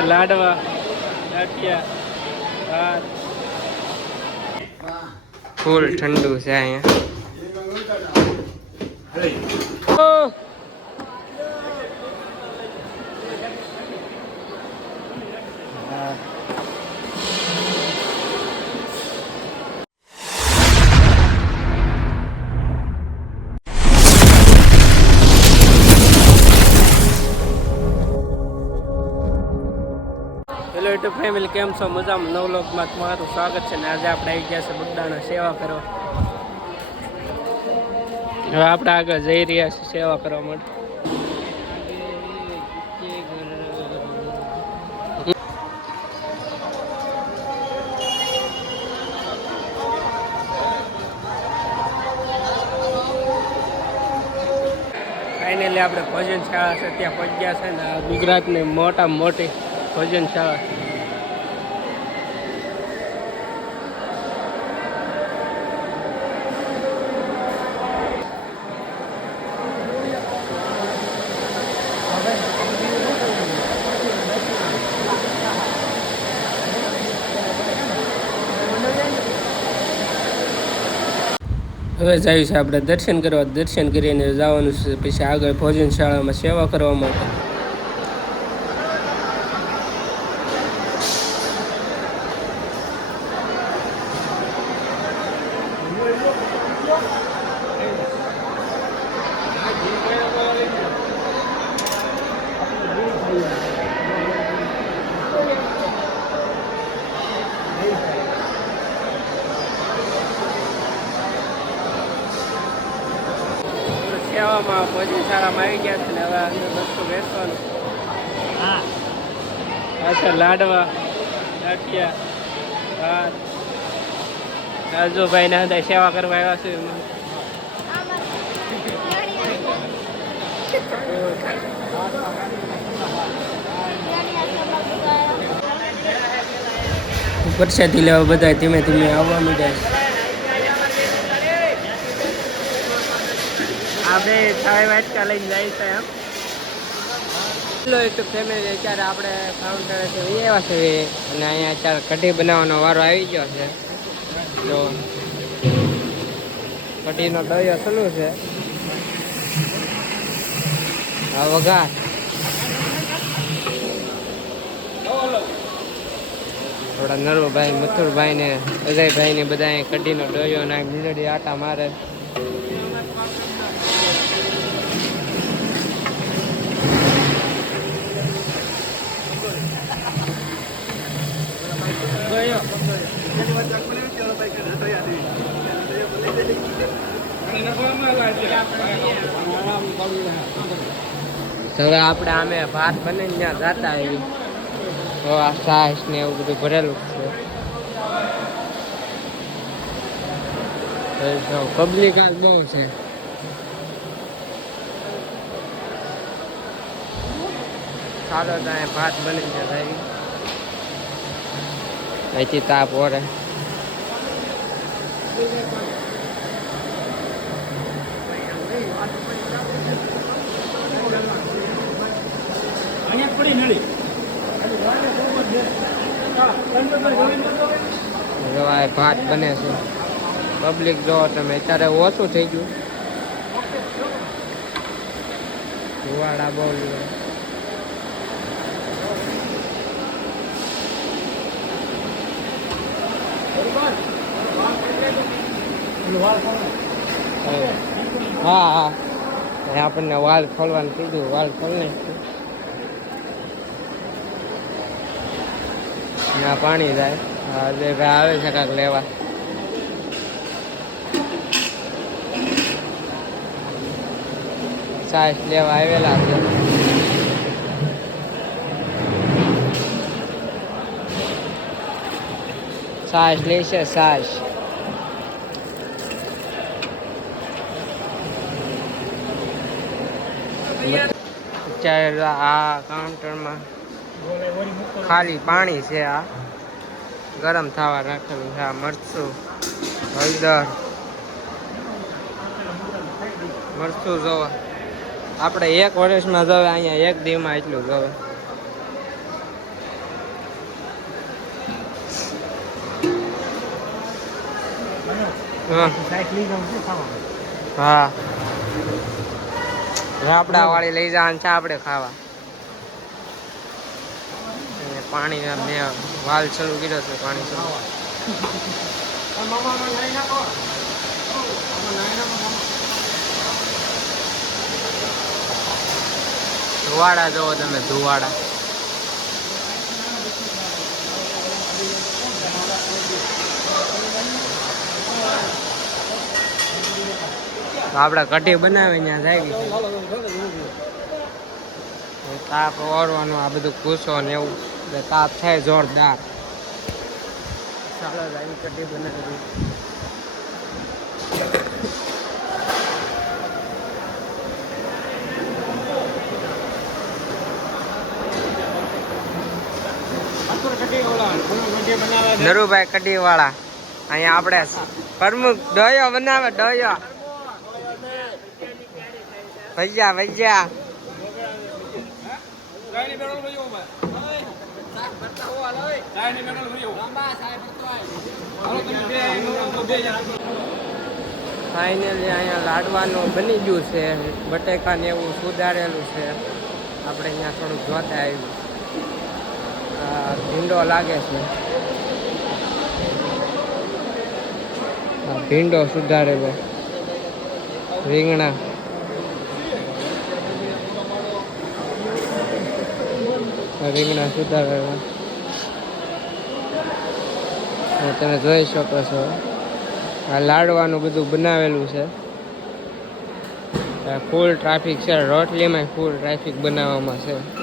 લાડવા. ફૂલ ઠંડુ છે અહીંયા. ફેમિલી કેમ છો? મજામાં? નવ લોકમાં તમારું સ્વાગત છે ને આજે આપણે આવી ગયા છે બુદ્ધાના સેવા કરો હવે આપણે આગળ જઈ રહ્યા છીએ સેવા કરવા માટે. ફાઇનલી આપણે ભોજન શાળા છે, ત્યાં પહોંચ્યા છે ને ગુજરાતની મોટામાં મોટી ભોજન શાળા હવે જાય છે આપણે દર્શન કરવા. દર્શન કરીને જવાનું છે. પછી આગળ ભોજન શાળામાં સેવા કરવા માટે. આવી ગયા છે ને હવે અંદર વસ્તુ બેસવાનું. અચ્છા લાડવા ગાંઠિયા ભાત. રાજુભાઈ ના બધા સેવા કરવા આવ્યા છે. પરસાદી લેવા બધા ધીમે ધીમે આવવા માંડ્યા છે. આપણે ચાય વાટકા લઈને જાય છે એમ. ફેમિલી અત્યારે આપણે કાઉન્ટરેથી લઈ આવ્યા છે અને અહીંયા અત્યારે કઢી બનાવવાનો વારો આવી ગયો છે. જો. કઢીનો દરિયો સલું છે. આ વઘાર. થોડા નરુભાઈ મથુરભાઈ ને અજયભાઈ ને બધા કઢીનો ડોયો ના મીંદડી આટા મારે. હવે આપણે આમે ભાત બને ત્યાં જતા આવી તો આ સાસ ને એવું બધું ભરેલું છે. પબ્લિક આ બહુ છે. ચાલો ત્યાં ભાત બની જાય ભાઈ અહીંથી તાપ ઓરે. ભાત બને છે. પબ્લિક જો તમે અત્યારે ઓછું થઈ ગયું. ધુવાડા બહુ હા હા. આપણને વાલ ખોલવાનું કીધું, વાલ ખોલ ના, પાણી જાય. હા, જે ભાઈ આવે છે કાંક લેવા. સાઈઝ લેવા આવેલા છે. સાસ લેશે અત્યારે આ કાઉન્ટરમાં ખાલી પાણી છે આ. ગરમ થવા રાખેલું છે આ મરચું, હળદર. મરચું જોવા. આપણે એક વર્ષમાં જવે, અહીંયા એક દીમાં એટલું જોવે. હા. વાળી લઈ જવાનું છે, આપણે ખાવા. પાણી મેં વાલ ચાલુ કર્યો છે, પાણી ધુવાડા જોવો તમે, ધુવાડા. આપડે કટી બનાવે ત્યાં જાય તાપ ઓરવાનું આ બધું કૂસો ને એવું. એટલે તાપ થાય જોરદાર. ચાલો કટી બનાવે નરુભાઈ કઢી વાળા અહીંયા આપણે પ્રમુખ ડોયો બનાવે ડોયો ભૈયા ભૈયા ફાઇનલી અહીંયા લાડવાનું બની ગયું છે. બટેકા ને એવું સુધારેલું છે. આપણે અહીંયા થોડુંક જોતા આવ્યું ભીંડો લાગે છે. ભીંડો સુધારેલો રીંગણા. રીંગણા સુધારેલા તમે જોઈ શકો છો. આ લાડવાનું બધું બનાવેલું છે. ફૂલ ટ્રાફિક છે. રોટલીમાં ફૂલ ટ્રાફિક બનાવવામાં છે.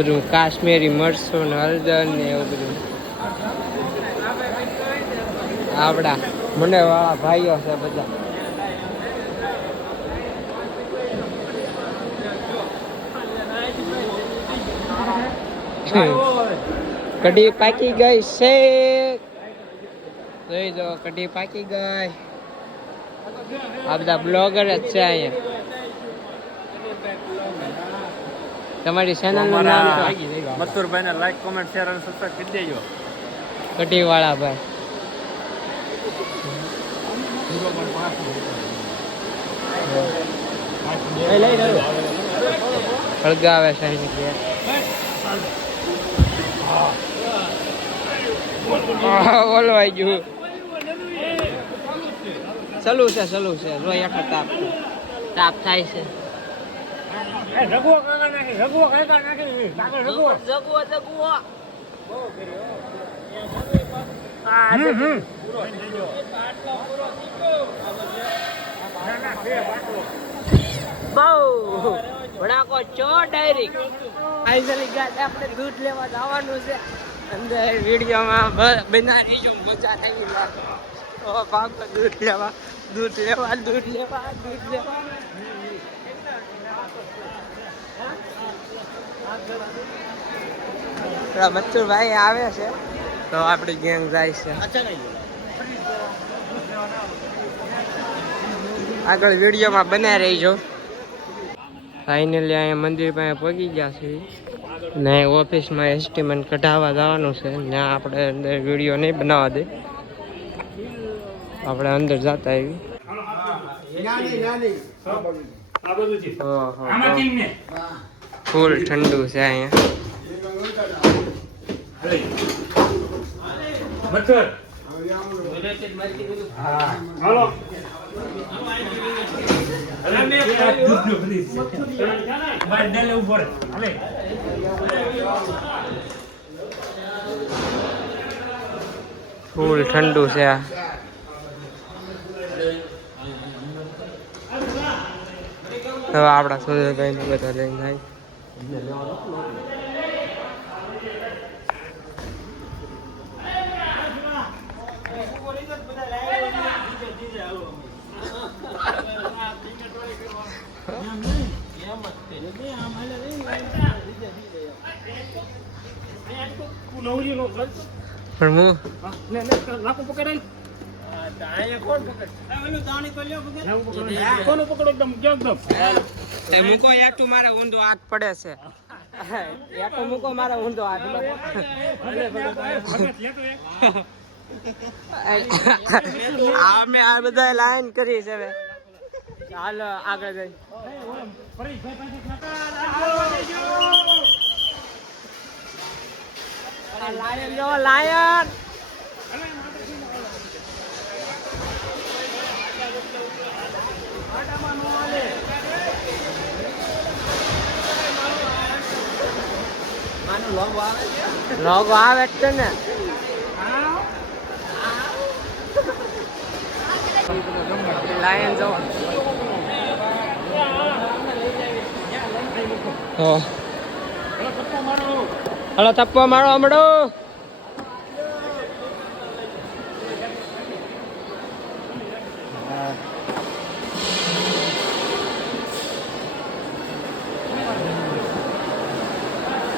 બધું કાશ્મીરી મરચું ને હળદર ને એવું બધું. આપડા મને વાળા ભાઈઓ છે બધા. કઢી પાકી ગઈ છે. જોઈ જો કઢી પાકી ગઈ. આ બધા બ્લોગર જ છે અહીંયા. તમારી ચેનલનું નામ શું મથુરભાઈ ને લાઈક કોમેન્ટ શેર અને સબસ્ક્રાઇબ કરી દેજો. કટીવાળા ભાઈ. સળગાવે છે ઓલવાઈ ગયું. ચલું છે સલું છે. રોય આખા તાપ તાપ થાય છે. કાકા નાખી કાકા નાખી કાકા બહુ. ભડાકો ચો ફાઇનલી આપણે દૂધ લેવા જવાનું છે. અંદર વિડીયોમાં બનાવી જો મજા થઈ તો ભાગો દૂધ લેવા દૂધ લેવા દૂધ લેવા દૂધ લેવા. મચ્છુરભાઈ આવે છે તો આપણી ગેંગ જાય છે. આગળ વિડીયોમાં બના રહીજો. ફાઇનલી અહીંયા મંદિર પાસે પહોંચી ગયા છે ને ઓફિસમાં એસ્ટિમેટ કઢાવવા જવાનું છે. ને આપણે અંદર વીડિયો નહીં બનાવવા દે. આપણે અંદર જતા આવી ફૂલ ઠંડુ છે અહીંયા. હાલો. ફૂલ ઠંડુ છે આ. હવે આપણા સુરેશભાઈ ને બધા લઈને જાય પણ હું? હા, લે, લે, લાકુ પકડાય તે મૂકો યાટુ મારે ઊંધો હાથ પડે છે. યાટુ મૂકો મારે ઊંધો હાથ અમે આ બધા લાઈન કરી છે હવે. ચાલો આગળ જઈ. લાયન જો લાયન લોગો આવે જ છે ને. લાયન જો. હો. હલો તપ્પો મારો હમણો.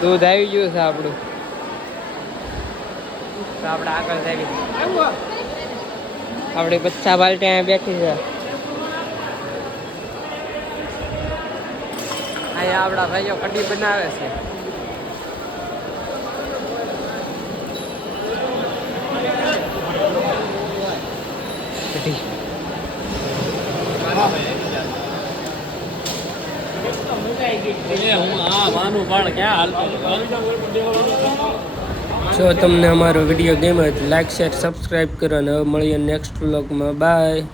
દૂધ આવી ગયું છે આપણું. તો આપણે આગળ જઈએ આપણી બચ્ચા બાલટી અહીંયા બેઠી છે. અહીંયા આપણા ભાઈઓ કઢી બનાવે છે. જો તમને અમારો વીડિયો ગમ્યો હોય તો લાઈક શેર સબસ્ક્રાઈબ કરો અને મળીએ નેક્સ્ટ વ્લોગમાં બાય